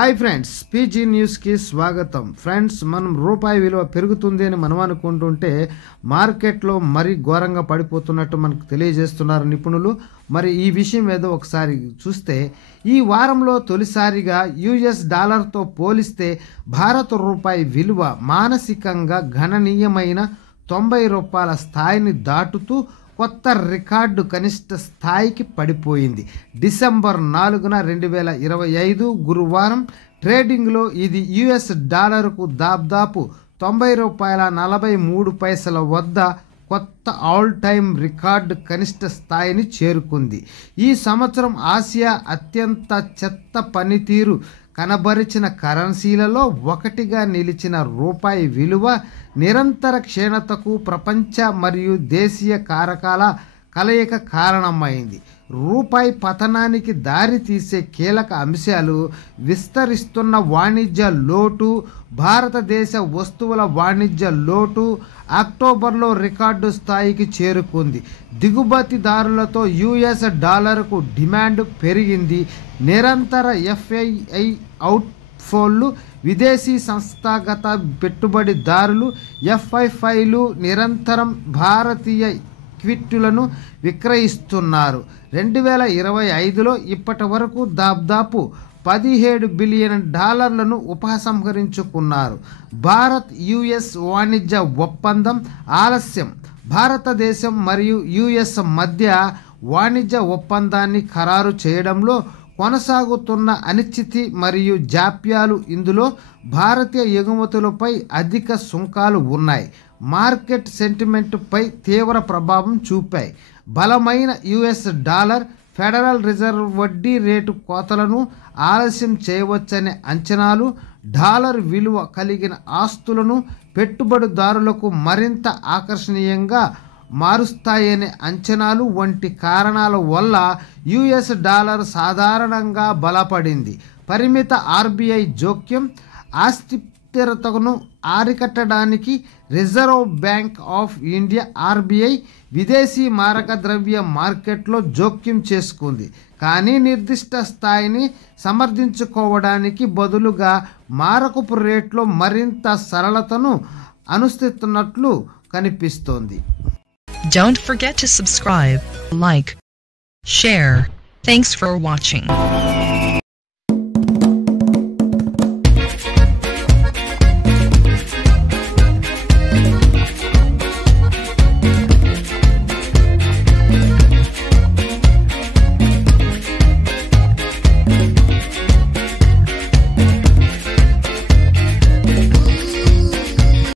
Hi friends, PG న్యూస్కి స్వాగతం. Friends, మనం రూపాయి విలువ పెరుగుతుంది అని మనం అనుకుంటుంటే మార్కెట్లో మరీ ఘోరంగా పడిపోతున్నట్టు మనకు తెలియజేస్తున్నారు నిపుణులు. మరి ఈ విషయం ఏదో ఒకసారి చూస్తే, ఈ వారంలో తొలిసారిగా యుఎస్ డాలర్తో పోలిస్తే భారత రూపాయి విలువ మానసికంగా గణనీయమైన 90 రూపాయల స్థాయిని దాటుతూ కొత్త రికార్డు కనిష్ట స్థాయికి పడిపోయింది. డిసెంబర్ 4న 2025 గురువారం ట్రేడింగ్లో ఇది యుఎస్ డాలర్కు దాదాపు 90 రూపాయల 43 పైసల వద్ద కొత్త ఆల్ టైమ్ రికార్డు కనిష్ట స్థాయిని చేరుకుంది. ఈ సంవత్సరం ఆసియా అత్యంత చెత్త పనితీరు కనబరిచిన కరెన్సీలలో ఒకటిగా నిలిచిన రూపాయి విలువ నిరంతర క్షీణతకు ప్రపంచ మరియు దేశీయ కారకాల కలయిక కారణమైంది. రూపాయి పతనానికి దారితీసే కీలక అంశాలు విస్తరిస్తున్న వాణిజ్య లోటు, భారతదేశ వస్తువుల వాణిజ్య లోటు అక్టోబర్లో రికార్డు స్థాయికి చేరుకుంది. దిగుమతిదారులతో యుఎస్ డాలర్కు డిమాండ్ పెరిగింది. నిరంతర ఎఫ్ఐఐ అవుట్ఫ్లోలు, విదేశీ సంస్థాగత పెట్టుబడిదారులు ఎఫ్ఐఐలు నిరంతరం భారతీయ ఈక్విటీలను విక్రయిస్తున్నారు. 2025లో ఇప్పటి వరకు దాదాపు $17 బిలియన్ ఉపసంహరించుకున్నారు. భారత్ యుఎస్ వాణిజ్య ఒప్పందం ఆలస్యం. భారతదేశం మరియు యుఎస్ మధ్య వాణిజ్య ఒప్పందాన్ని ఖరారు చేయడంలో కొనసాగుతున్న అనిశ్చితి మరియు జాప్యాలు, ఇందులో భారతీయ ఎగుమతులపై అధిక సుంకాలు ఉన్నాయి, మార్కెట్ సెంటిమెంట్పై తీవ్ర ప్రభావం చూపాయి. బలమైన యుఎస్ డాలర్, ఫెడరల్ రిజర్వ్ వడ్డీ రేటు కోతలను ఆలస్యం చేయవచ్చనే అంచనాలు, డాలర్ విలువ కలిగిన ఆస్తులను పెట్టుబడిదారులకు మరింత ఆకర్షణీయంగా మారుస్తాయనే అంచనాలు వంటి కారణాల వల్ల యుఎస్ డాలర్ సాధారణంగా బలపడింది. పరిమిత ఆర్బీఐ జోక్యం, అస్థిరతను అరికట్టడానికి reserve bank of India RBI విదేశీ మారక ద్రవ్య మార్కెట్లో జోక్యం చేసుకుంది. కానీ నిర్దిష్ట స్థాయిని సమర్థించుకోవడానికి బదులుగా మారకపు రేట్లో మరింత సరళతను అనుసరిస్తున్నట్లు కనిపిస్తోంది. Don't forget to subscribe, like, share. Thanks for watching.